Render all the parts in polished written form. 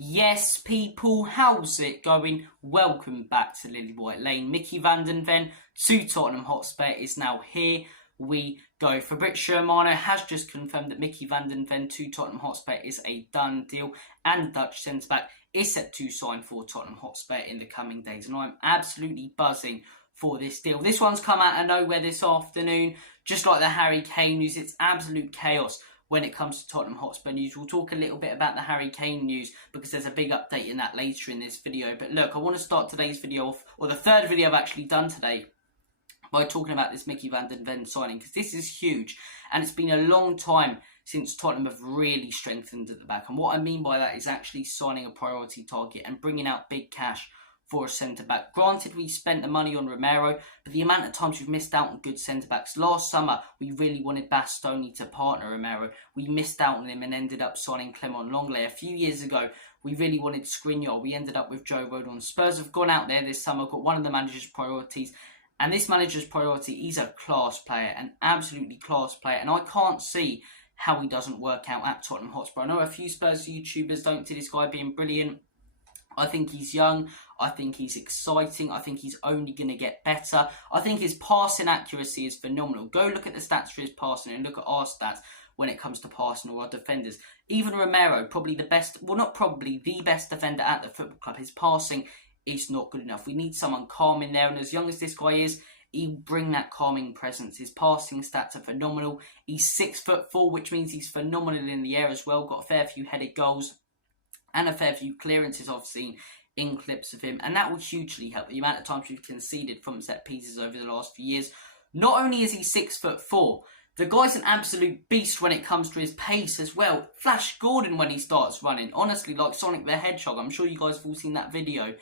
Yes, people, how's it going? Welcome back to Lily White Lane. Mickey van den Ven to Tottenham Hotspur is now here. We go. Fabrizio Romano has just confirmed that Mickey van den Ven to Tottenham Hotspur is a done deal, and the Dutch centre-back is set to sign for Tottenham Hotspur in the coming days, and I'm absolutely buzzing for this deal. This one's come out of nowhere this afternoon, just like the Harry Kane news. It's absolute chaos when it comes to Tottenham Hotspur news. We'll talk a little bit about the Harry Kane news because there's a big update in that later in this video. But look, I want to start today's video off, or the third video I've actually done today, by talking about this Mickey van den Ven signing, because this is huge and it's been a long time since Tottenham have really strengthened at the back. And what I mean by that is actually signing a priority target and bringing out big cash for a centre-back. Granted, we spent the money on Romano, but the amount of times we've missed out on good centre-backs. Last summer, we really wanted Bastoni to partner Romano. We missed out on him and ended up signing Clement Lenglet. A few years ago, we really wanted Skriniar. We ended up with Joe Rodon. Spurs have gone out there this summer, got one of the manager's priorities. And this manager's priority, he's a class player, an absolutely class player. And I can't see how he doesn't work out at Tottenham Hotspur. I know a few Spurs YouTubers don't see this guy being brilliant. I think he's young. I think he's exciting. I think he's only going to get better. I think his passing accuracy is phenomenal. Go look at the stats for his passing and look at our stats when it comes to passing or our defenders. Even Romero, probably the best, well, not probably, the best defender at the football club. His passing is not good enough. We need someone calm in there. And as young as this guy is, he'll bring that calming presence. His passing stats are phenomenal. He's 6'4", which means he's phenomenal in the air as well. Got a fair few headed goals and a fair few clearances I've seen in clips of him. And that will hugely help. The amount of times we've conceded from set pieces over the last few years. Not only is he 6'4", the guy's an absolute beast when it comes to his pace as well. Flash Gordon when he starts running. Honestly, like Sonic the Hedgehog. I'm sure you guys have all seen that video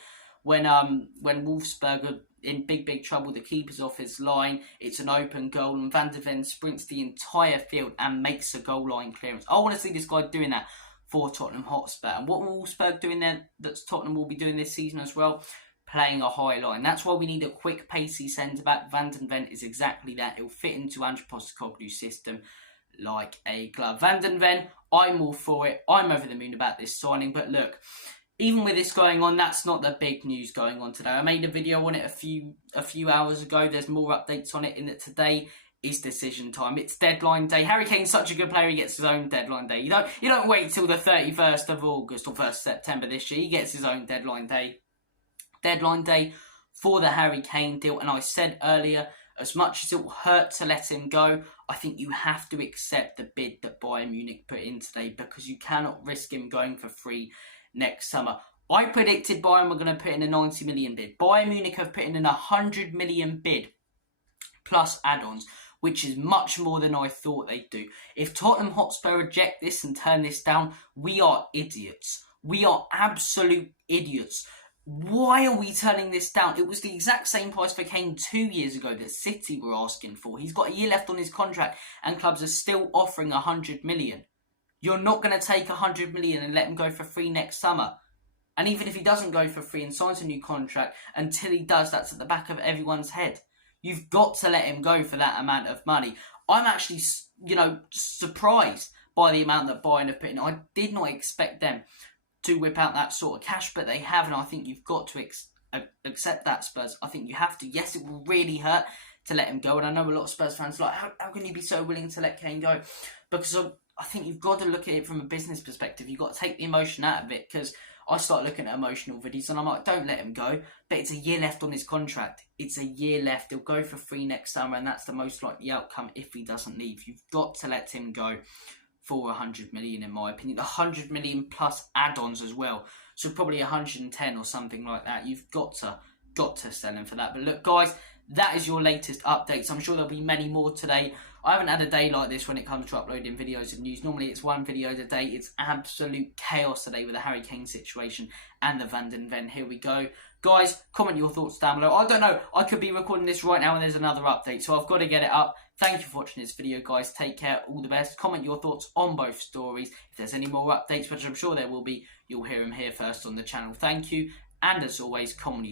when Wolfsburg are in big trouble. The keeper's off his line. It's an open goal and Van der Ven sprints the entire field and makes a goal line clearance. I want to see this guy doing that for Tottenham Hotspur. And what will Wolfsburg doing there that Tottenham will be doing this season as well? Playing a high line. That's why we need a quick, pacey centre-back. Van den Ven is exactly that. It'll fit into Ange Postecoglou's system like a glove. Van den Ven, I'm all for it. I'm over the moon about this signing. But look, even with this going on, that's not the big news going on today. I made a video on it a few hours ago. There's more updates on it in that today is decision time. It's deadline day. Harry Kane's such a good player, he gets his own deadline day. You don't wait till the 31st of August or 1st September this year. He gets his own deadline day. Deadline day for the Harry Kane deal. And I said earlier, as much as it will hurt to let him go, I think you have to accept the bid that Bayern Munich put in today, because you cannot risk him going for free next summer. I predicted Bayern were going to put in a 90 million bid. Bayern Munich have put in an 100 million bid plus add-ons, which is much more than I thought they'd do. If Tottenham Hotspur reject this and turn this down, we are idiots. We are absolute idiots. Why are we turning this down? It was the exact same price for Kane 2 years ago that City were asking for. He's got a year left on his contract and clubs are still offering 100 million. You're not going to take 100 million and let him go for free next summer. And even if he doesn't go for free and signs a new contract, until he does, that's at the back of everyone's head. You've got to let him go for that amount of money. I'm actually, surprised by the amount that Bayern have put in. I did not expect them to whip out that sort of cash, but they have, and I think you've got to accept that, Spurs. I think you have to. Yes, it will really hurt to let him go, and I know a lot of Spurs fans are like, how can you be so willing to let Kane go? Because I think you've got to look at it from a business perspective. You've got to take the emotion out of it, because I start looking at emotional videos and I'm like, don't let him go. But it's a year left on his contract. It's a year left. He'll go for free next summer, and that's the most likely outcome if he doesn't leave. You've got to let him go for 100 million, in my opinion. 100 million plus add-ons as well. So probably 110 or something like that. You've got to sell him for that. But look, guys, that is your latest updates. I'm sure there'll be many more today. I haven't had a day like this when it comes to uploading videos and news. Normally it's one video a day. It's absolute chaos today with the Harry Kane situation and the Van den Ven. Here we go. Guys, comment your thoughts down below. I don't know. I could be recording this right now and there's another update, so I've got to get it up. Thank you for watching this video, guys. Take care. All the best. Comment your thoughts on both stories. If there's any more updates, which I'm sure there will be, you'll hear them here first on the channel. Thank you. And as always, comment